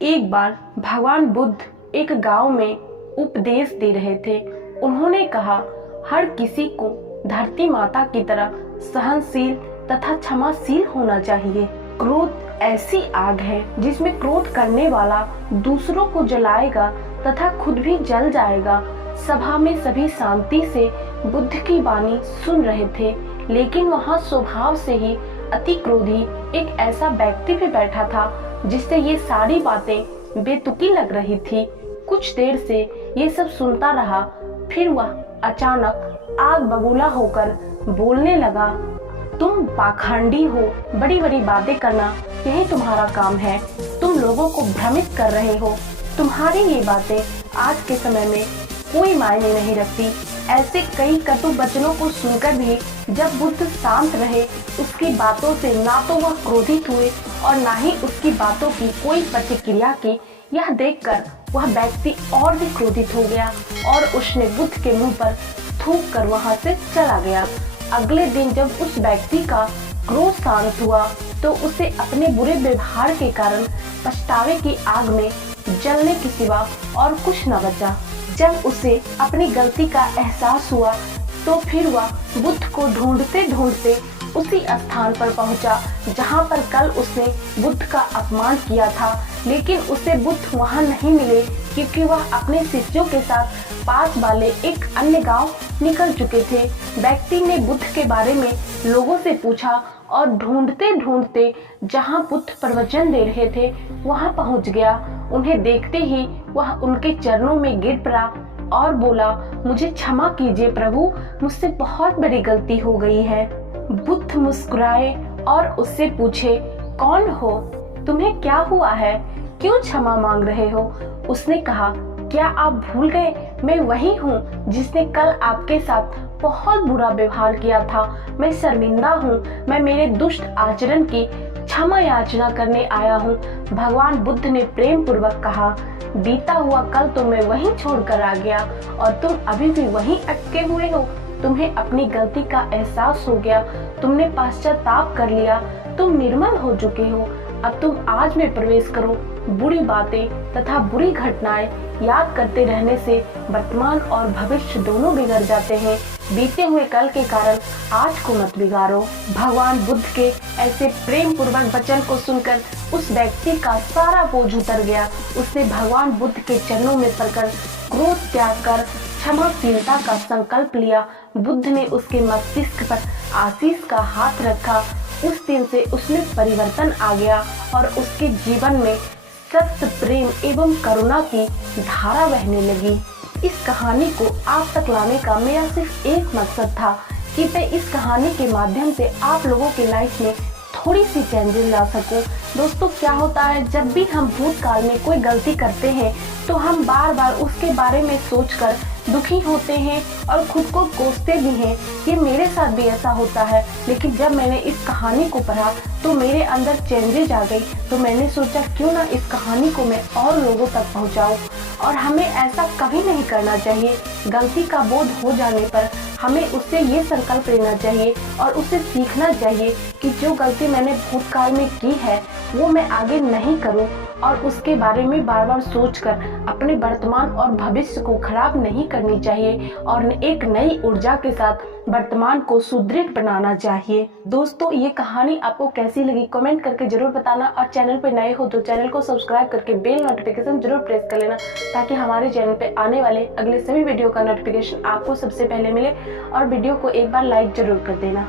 एक बार भगवान बुद्ध एक गांव में उपदेश दे रहे थे। उन्होंने कहा, हर किसी को धरती माता की तरह सहनशील तथा क्षमाशील होना चाहिए। क्रोध ऐसी आग है जिसमें क्रोध करने वाला दूसरों को जलाएगा तथा खुद भी जल जाएगा। सभा में सभी शांति से बुद्ध की वाणी सुन रहे थे, लेकिन वहाँ स्वभाव से ही अति क्रोधी एक ऐसा व्यक्ति भी बैठा था जिससे ये सारी बातें बेतुकी लग रही थी। कुछ देर से ये सब सुनता रहा, फिर वह अचानक आग बबूला होकर बोलने लगा, तुम पाखंडी हो, बड़ी बड़ी बातें करना यही तुम्हारा काम है। तुम लोगों को भ्रमित कर रहे हो। तुम्हारी ये बातें आज के समय में कोई मायने नहीं रखती। ऐसे कई कटु वचनों को सुनकर भी जब बुद्ध शांत रहे, उसकी बातों से ना तो वह क्रोधित हुए और ना ही उसकी बातों की कोई प्रतिक्रिया की। यह देखकर वह व्यक्ति और भी क्रोधित हो गया और उसने बुद्ध के मुंह पर थूक कर वहां से चला गया। अगले दिन जब उस व्यक्ति का क्रोध शांत हुआ तो उसे अपने बुरे व्यवहार के कारण पछतावे की आग में जलने के सिवा और कुछ न बचा। जब उसे अपनी गलती का एहसास हुआ तो फिर वह बुद्ध को ढूंढते ढूंढते उसी स्थान पर पहुंचा जहां पर कल उसने बुद्ध का अपमान किया था। लेकिन उसे बुद्ध वहां नहीं मिले क्योंकि वह अपने शिष्यों के साथ पास वाले एक अन्य गांव निकल चुके थे। व्यक्ति ने बुद्ध के बारे में लोगों से पूछा और ढूंढते ढूंढते जहां बुद्ध प्रवचन दे रहे थे वहां पहुंच गया। उन्हें देखते ही वह उनके चरणों में गिर पड़ा और बोला, मुझे क्षमा कीजिए प्रभु, मुझसे बहुत बड़ी गलती हो गई है। बुद्ध मुस्कुराए और उससे पूछे, कौन हो, तुम्हें क्या हुआ है, क्यों क्षमा मांग रहे हो? उसने कहा, क्या आप भूल गए, मैं वही हूँ जिसने कल आपके साथ बहुत बुरा व्यवहार किया था। मैं शर्मिंदा हूँ, मैं मेरे दुष्ट आचरण की क्षमा याचना करने आया हूँ। भगवान बुद्ध ने प्रेम पूर्वक कहा, बीता हुआ कल तो मैं वहीं छोड़कर आ गया और तुम अभी भी वहीं अटके हुए हो। तुम्हें अपनी गलती का एहसास हो गया, तुमने पश्चाताप कर लिया, तुम निर्मल हो चुके हो। अब तुम आज में प्रवेश करो। बुरी बातें तथा बुरी घटनाएं याद करते रहने से वर्तमान और भविष्य दोनों बिगड़ जाते हैं। बीते हुए कल के कारण आज को मत बिगाड़ो। भगवान बुद्ध के ऐसे प्रेम पूर्वक वचन को सुनकर उस व्यक्ति का सारा बोझ उतर गया। उसने भगवान बुद्ध के चरणों में पड़कर क्रोध त्याग कर क्षमाशीलता का संकल्प लिया। बुद्ध ने उसके मस्तिष्क पर आशीष का हाथ रखा। उस दिन से उसमें परिवर्तन आ गया और उसके जीवन में सत्य, प्रेम एवं करुणा की धारा बहने लगी। इस कहानी को आप तक लाने का मेरा सिर्फ एक मकसद था कि मैं इस कहानी के माध्यम से आप लोगों की लाइफ में थोड़ी सी चेंजेस ला सकूं। दोस्तों, क्या होता है, जब भी हम भूतकाल में कोई गलती करते हैं तो हम बार बार उसके बारे में सोचकर दुखी होते हैं और खुद को कोसते भी हैं। ये मेरे साथ भी ऐसा होता है। लेकिन जब मैंने इस कहानी को पढ़ा तो मेरे अंदर चेंजेस आ गई। तो मैंने सोचा क्यों ना इस कहानी को मैं और लोगों तक पहुंचाऊं। और हमें ऐसा कभी नहीं करना चाहिए। गलती का बोध हो जाने पर हमें उससे ये संकल्प लेना चाहिए और उससे सीखना चाहिए कि जो गलती मैंने भूतकाल में की है वो मैं आगे नहीं करूं और उसके बारे में बार बार सोचकर अपने वर्तमान और भविष्य को खराब नहीं करनी चाहिए और एक नई ऊर्जा के साथ वर्तमान को सुदृढ़ बनाना चाहिए। दोस्तों, ये कहानी आपको कैसी लगी कमेंट करके जरूर बताना और चैनल पे नए हो तो चैनल को सब्सक्राइब करके बेल नोटिफिकेशन जरूर प्रेस कर लेना ताकि हमारे चैनल पे आने वाले अगले सभी वीडियो का नोटिफिकेशन आपको सबसे पहले मिले। और वीडियो को एक बार लाइक जरूर कर देना।